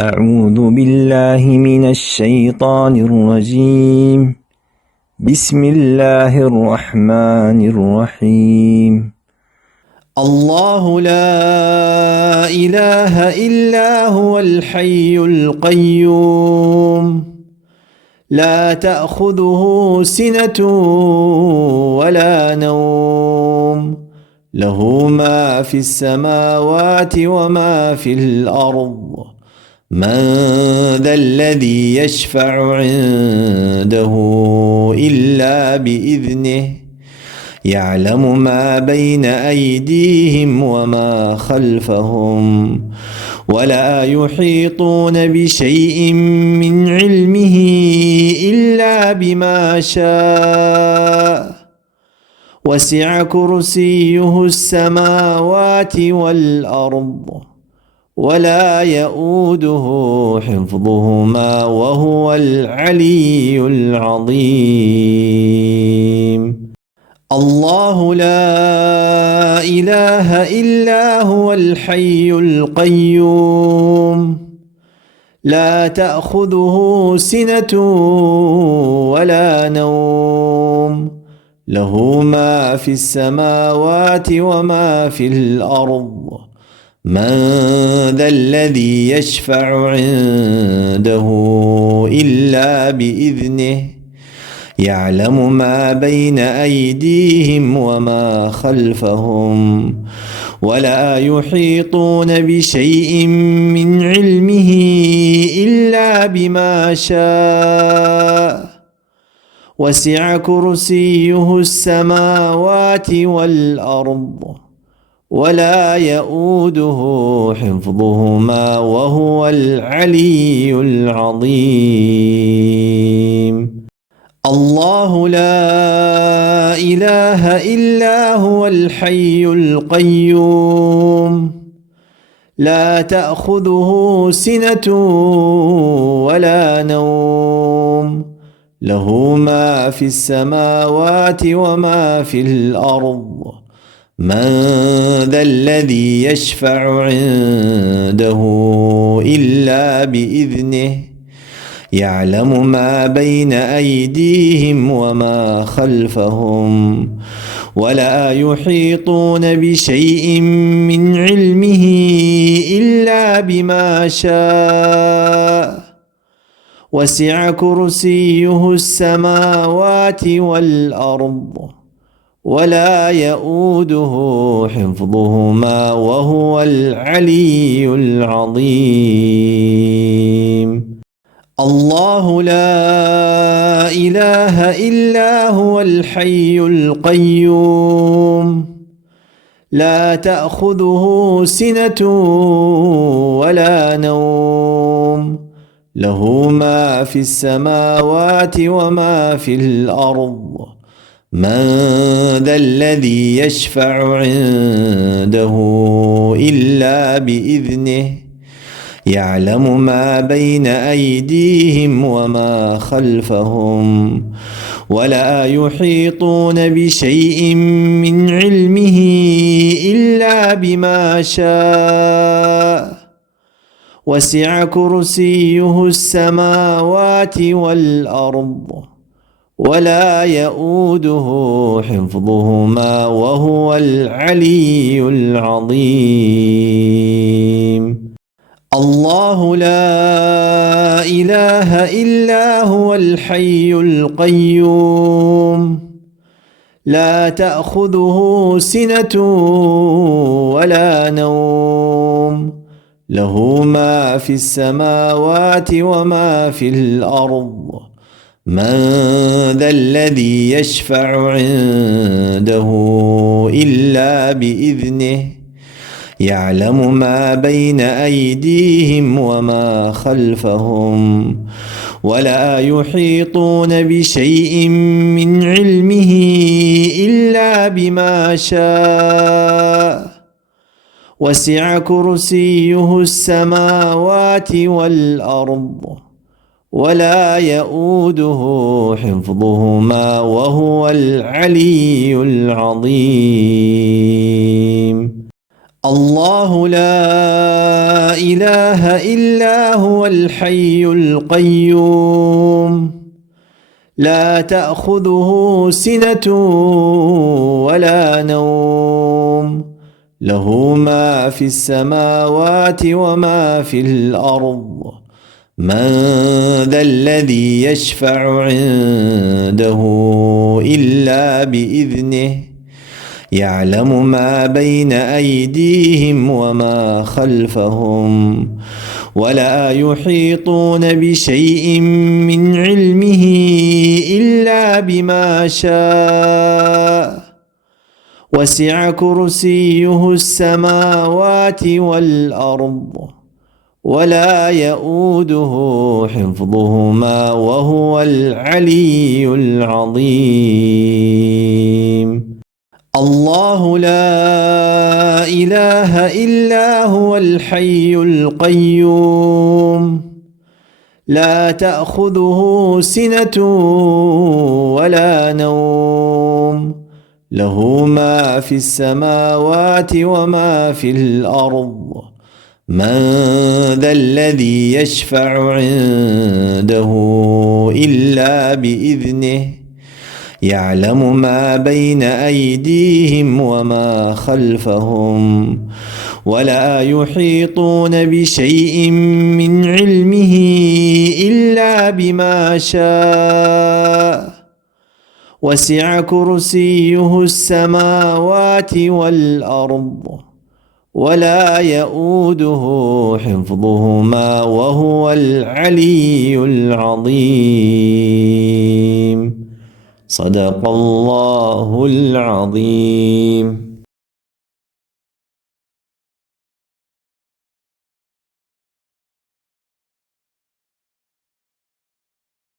أعوذ بالله من الشيطان الرجيم. بسم الله الرحمن الرحيم. الله لا إله إلا هو الحي القيوم لا تأخذه سنة ولا نوم له ما في السماوات وما في الأرض من ذا الذي يشفع عنده إلا بإذنه يعلم ما بين أيديهم وما خلفهم ولا يحيطون بشيء من علمه إلا بما شاء وسع كرسيه السماوات والأرض ولا يؤوده حفظهما وهو العلي العظيم. الله لا إله إلا هو الحي القيوم لا تأخذه سنة ولا نوم له ما في السماوات وما في الأرض من ذا الذي يشفع عنده إلا بإذنه يعلم ما بين أيديهم وما خلفهم ولا يحيطون بشيء من علمه إلا بما شاء وسع كرسيه السماوات والأرض ولا يؤوده حفظهما وهو العلي العظيم. الله لا إله إلا هو الحي القيوم لا تأخذه سنة ولا نوم له ما في السماوات وما في الأرض من ذا الذي يشفع عنده إلا بإذنه يعلم ما بين أيديهم وما خلفهم ولا يحيطون بشيء من علمه إلا بما شاء وسع كرسيه السماوات والأرض ولا يؤوده حفظهما وهو العلي العظيم. الله لا إله إلا هو الحي القيوم لا تأخذه سنة ولا نوم له ما في السماوات وما في الأرض من ذا الذي يشفع عنده إلا بإذنه يعلم ما بين أيديهم وما خلفهم ولا يحيطون بشيء من علمه إلا بما شاء وسع كرسيه السماوات والأرض ولا يؤوده حفظهما وهو العلي العظيم. الله لا إله إلا هو الحي القيوم لا تأخذه سنة ولا نوم له ما في السماوات وما في الأرض من ذا الذي يشفع عنده إلا بإذنه يعلم ما بين أيديهم وما خلفهم ولا يحيطون بشيء من علمه إلا بما شاء وسع كرسيه السماوات والأرض ولا يؤوده حفظهما وهو العلي العظيم. الله لا إله إلا هو الحي القيوم لا تأخذه سنة ولا نوم له ما في السماوات وما في الأرض من ذا الذي يشفع عنده إلا بإذنه يعلم ما بين أيديهم وما خلفهم ولا يحيطون بشيء من علمه إلا بما شاء وسع كرسيه السماوات والأرض ولا يؤوده حفظهما وهو العلي العظيم الله لا إله إلا هو الحي القيوم لا تأخذه سنة ولا نوم له ما في السماوات وما في الأرض من ذا الذي يشفع عنده إلا بإذنه يعلم ما بين أيديهم وما خلفهم ولا يحيطون بشيء من علمه إلا بما شاء وسع كرسيه السماوات والأرض ولا يؤوده حفظهما وهو العلي العظيم صدق الله العظيم.